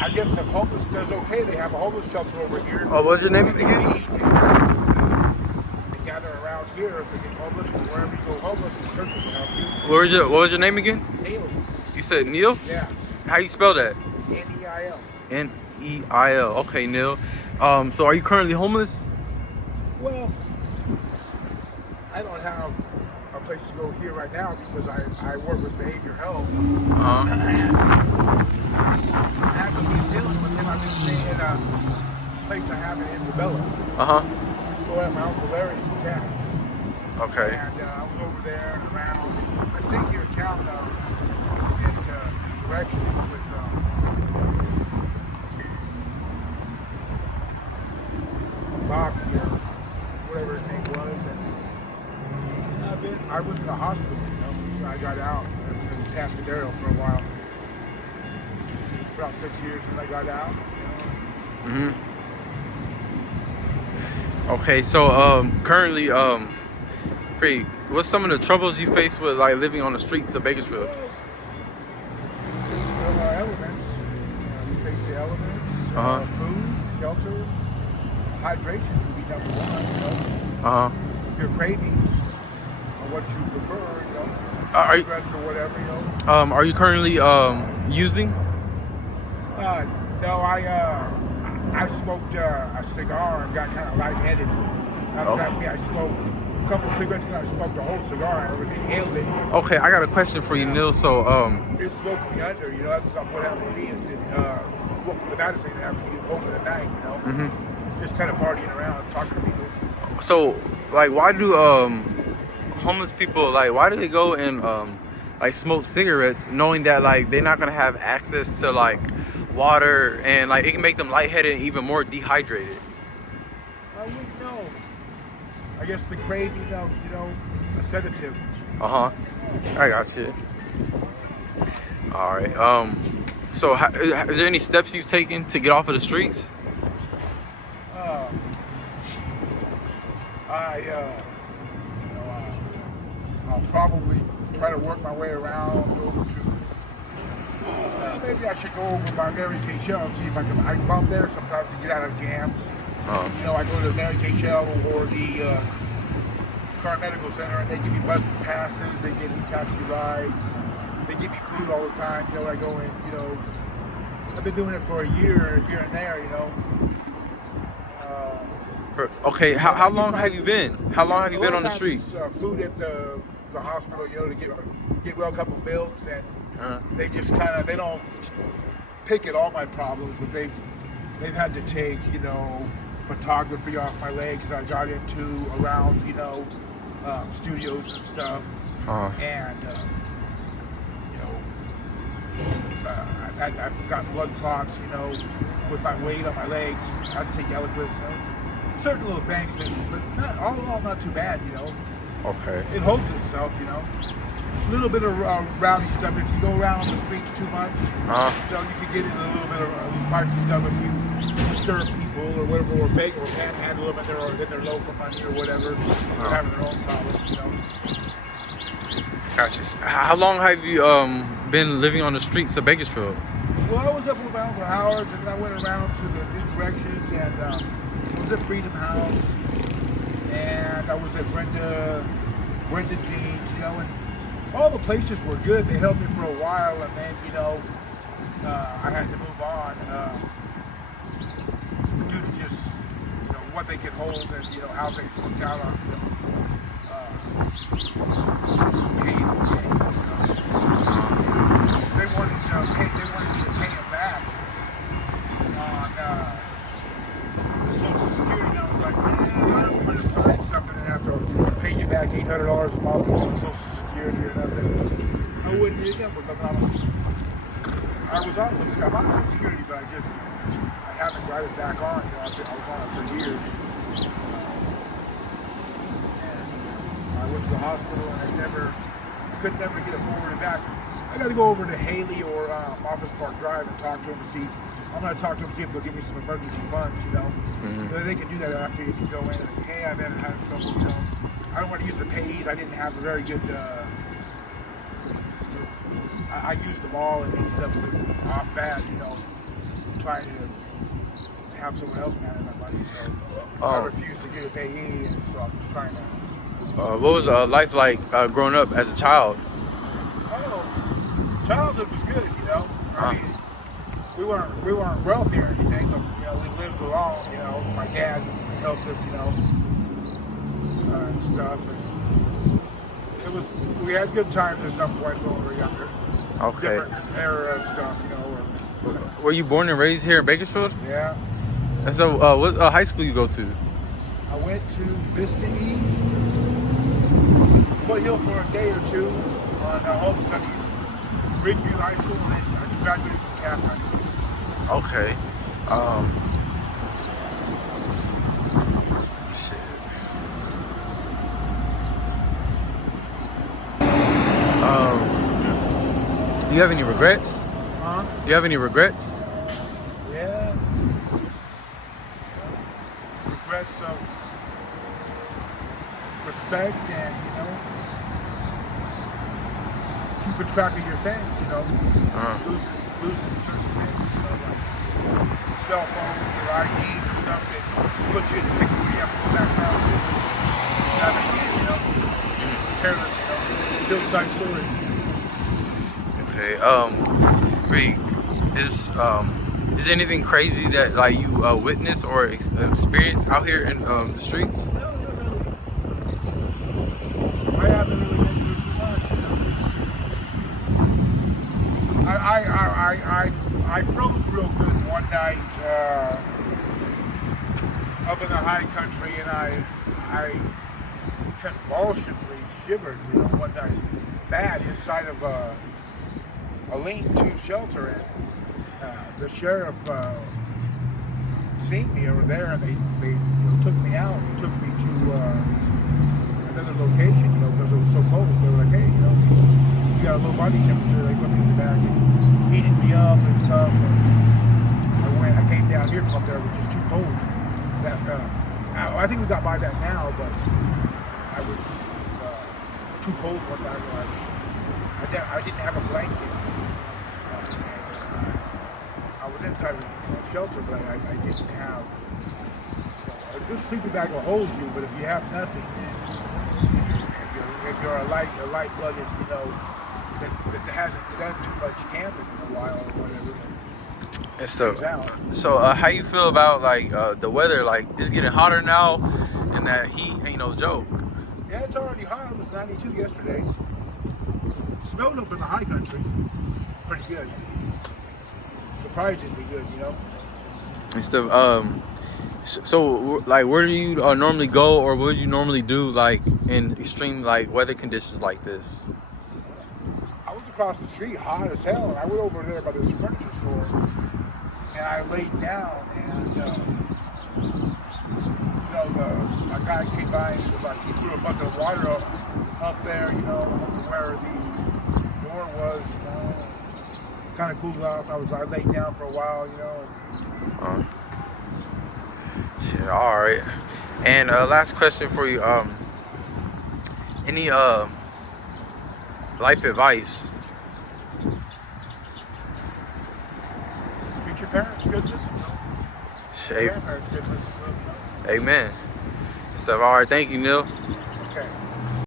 I guess the homeless does okay. They have a homeless shelter over here. Oh, what's your name again? They gather around here if they get homeless, or wherever you go homeless, the churches will help you. What was your name again? Neil. You said Neil? Yeah. How you spell that? Neil. Neil. Okay, Neil. So are you currently homeless? Well, I don't have a place to go here right now because I work with behavioral health. Uh-huh. And I haven't been dealing with him. I've been staying at a place I have in Isabella. Uh-huh. Going at my Uncle Larry's in town. Okay. And I was over there and around. I stayed here in town in directions with Bobby or whatever his name was. And I was in the hospital. I got out in Tascadero for a while. For about 6 years, and I got out. Mm-hmm. Okay, so currently, what's some of the troubles you face with like living on the streets of Bakersfield? Well, we face the elements. We face the elements. Food, shelter, hydration would be number one. Your cravings, or what you prefer. Cigarettes or whatever. Are you currently using? No, I smoked a cigar and got kind of lightheaded. I smoked a couple cigarettes and I smoked a whole cigar. I inhaled it. Okay, I got a question for you, Neil. So, it smoked me under. That's about what happened to me. Without saying it happened to me over the night. Just kind of partying around, talking to people. So, like, why do homeless people why do they go and smoke cigarettes, knowing that they're not gonna have access to water and it can make them lightheaded and even more dehydrated? I wouldn't know. I guess the craving of a sedative. I got you. All right. So is there any steps you've taken to get off of the streets? I'll probably try to work my way around over to. Maybe I should go over by Mary Kay Shell and see if I can. I come there sometimes to get out of jams. I go to Mary Kay Shell or the Car Medical Center, and they give me bus passes. They give me taxi rides. They give me food all the time. I go in. I've been doing it for a year here and there. Okay, how long have you been? How long have you been on the streets? Food at the hospital, to get well a couple bills, and they just they don't pick at all my problems, but they've had to take photography off my legs that I got into around studios and stuff, and I've gotten blood clots with my weight on my legs. I had to take Eliquis. Certain little things, but not all in all, not too bad, Okay. It holds itself, A little bit of rowdy stuff. If you go around on the streets too much, you could get in a little bit of feisty stuff if you disturb people or whatever, or beg or panhandle them and they're low for money or whatever, having their own problems, Gotcha. How long have you been living on the streets of Bakersfield? Well, I was up with my Uncle Howard's, and then I went around to the New Directions, and I was at Freedom House, and I was at Brenda Jean's, and all the places were good. They helped me for a while, and then, I had to move on due to just, what they could hold and, how things worked out on, paid and stuff. They wanted me to pay them back on Social Security, and I was like, man, I don't want to sign stuff and then have to pay you back $800 a month for Social Security or nothing. I wouldn't end up with nothing. I was on Social Security, but I haven't got it back on. I was on it for years. I went to the hospital and I could never get it forwarded back. I got to go over to Haley or Office Park Drive and talk to them to see. I'm going to talk to them to see if they'll give me some emergency funds, They can do that after if you go in and, hey, I've been having trouble, I don't want to use the pays. I didn't have a very good, I used them all and ended up off bad, trying to have someone else manage my money, so I refuse to get a payee, and so I'm just trying to. What was life like growing up as a child? Oh, childhood was good, you know. I mean, we weren't wealthy or anything, but you know, we lived alone. You know, my dad helped us, you know, and stuff. And we had good times at some point when we were younger. Okay. Different era stuff, you know. Were you born and raised here in Bakersfield? Yeah. And so, what high school you go to? I went to Vista East, Foothill for a day or two on home studies, Ridgeview High School, and then I graduated from Cass High School. Okay. Shit. Do you have any regrets? Huh? Do you have any regrets? Yeah. Regrets of respect and, you know, keeping track of your things, you know, losing certain things, you know, like cell phones or IDs and stuff that puts you in a pickle where you have to go back around to. That again, you know, careless, you know, hillside storage. Okay. Rick, is there anything crazy that like you witnessed or experienced out here in the streets? No, not really. I haven't really been through too much, you know. I froze real good one night up in the high country, and I convulsively shivered, you know, one night, bad inside of a lean-to shelter, and the sheriff seen me over there, and they you know, took me out, took me to another location, you know, because it was so cold. They were like, hey, you know, you got a low body temperature. They put me in the back and heated me up and stuff. And I came down here from up there. It was just too cold. That I think we got by that now, but I was too cold one night. I didn't have a blanket. I was inside a shelter, but I didn't have, you know, a good sleeping bag will hold you. But if you have nothing, then if you're a light-blooded, you know, that hasn't done too much camping in a while or whatever. And so how you feel about like the weather? Like, it's getting hotter now, and that heat ain't no joke. Yeah, it's already hot. It was 92 yesterday. Snowed up in the high country. Pretty good. Surprisingly good, you know. And stuff. So like, where do you normally go, or what do you normally do like in extreme like weather conditions like this? I was across the street, hot as hell, and I went over there by this furniture store, and I laid down, and you know, a guy came by and he was like, he threw a bucket of water up there, you know, where the door was, you know. Kind of cooled it off. I laid down for a while, you know. Shit, all right. And last question for you. Any life advice? Treat your parents good, listen, you know. Grandparents good, listen, you know. Amen. So, all right. Thank you, Neil. Okay.